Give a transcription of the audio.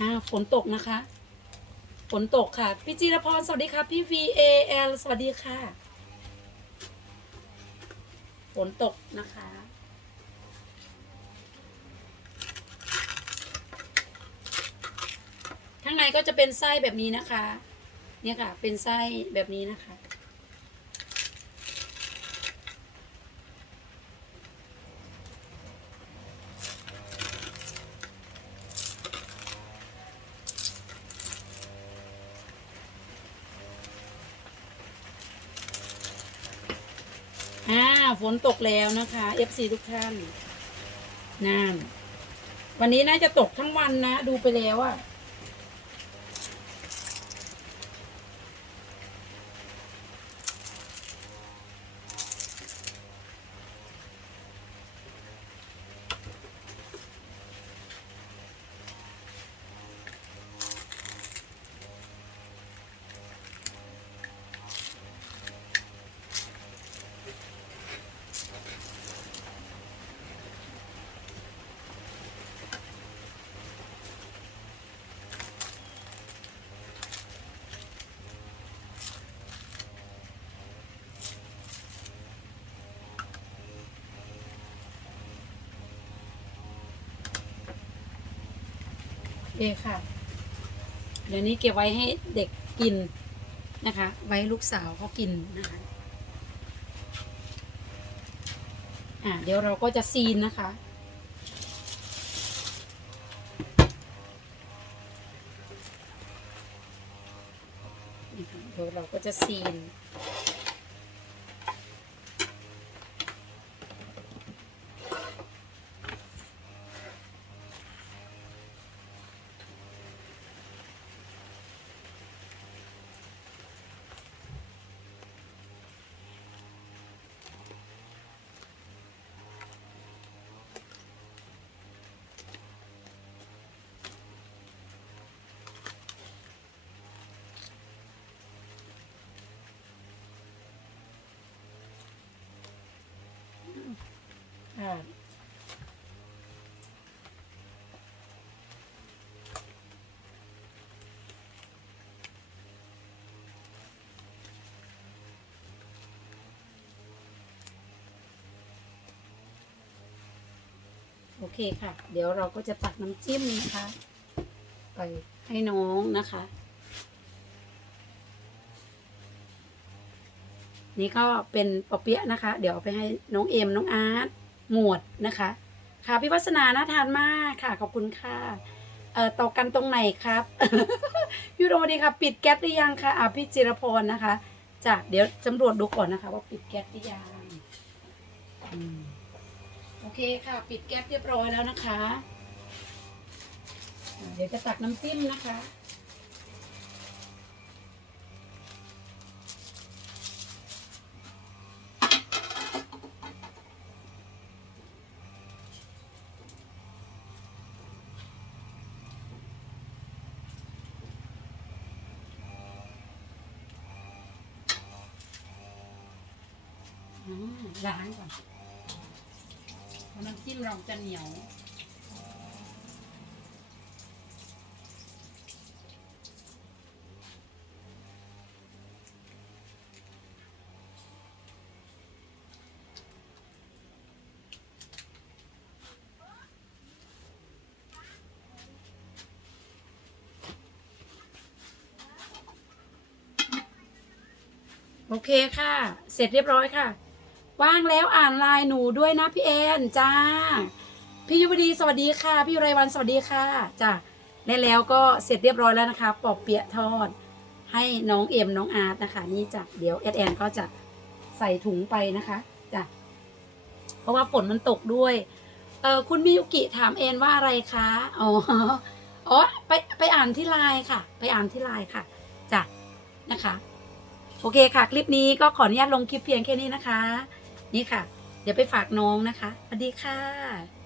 อ่าฝนตกนะคะ ฝนตกค่ะ พี่จีรพรสวัสดีค่ะ พี่ V A L สวัสดีค่ะ ฝนตกนะคะ ข้างในก็จะเป็นไส้แบบนี้นะคะ เนี่ยค่ะ เป็นไส้แบบนี้นะคะ อ่าฝนตกแล้วนะคะ FC ทุกท่านนั่นวันนี้น่าจะตกทั้งวันนะ ดูไปแล้วอะ ค่ะ เดี๋ยวนี้เก็บไว้ให้เด็กกินนะคะ ไว้ลูกสาวเขากินนะคะอ่าเดี๋ยวเราก็จะซีนนะคะ เดี๋ยวเราก็จะซีน อ่าโอเคค่ะ เดี๋ยวเราก็จะตักน้ำจิ้มนะคะ ไปให้น้องนะคะนี่ก็เป็นปอเปี๊ยะนะคะ เดี๋ยวเอาไปให้น้องเอ็มน้องอาร์ต หมวดนะคะ ค่ะพี่วัฒนาน่าทานมากค่ะ ขอบคุณค่ะเอ่อต่อกันตรงไหนครับพี่โรดีค่ะ ปิดแก๊สหรือยังคะอะพี่จิรพรนะคะจ้ะเดี๋ยวสำรวจดูก่อนนะคะ ว่าปิดแก๊สหรือยังโอเคค่ะ ปิดแก๊สเรียบร้อยแล้วนะคะ เดี๋ยวจะตักน้ำจิ้มนะคะ ล้างก่อนน้ำจิ้มเราจะเหนียวโอเคค่ะ เสร็จเรียบร้อยค่ะ ว่างแล้วอ่านไลน์หนูด้วยนะพี่แอนจ้า พี่ยุวดีสวัสดีค่ะ พี่ไรวันสวัสดีค่ะจ้าและแล้วก็เสร็จเรียบร้อยแล้วนะคะ ปอบเปียะทอด ให้น้องเอ็มน้องอาร์ตนะคะ นี่จ้ะเดี๋ยวแอดแอนก็จะใส่ถุงไปนะคะจ้ะเพราะว่าฝนมันตกด้วยเออคุณมิยุกิถามแอนว่าอะไรคะอ๋ออ๋อไปไปอ่านที่ไลน์ค่ะ ไปอ่านที่ไลน์ค่ะจ้ะนะคะ โอเคค่ะ คลิปนี้ก็ขออนุญาตลงคลิปเพียงแค่นี้นะคะ นี่ค่ะ เดี๋ยวไปฝากน้องนะคะสวัสดีค่ะ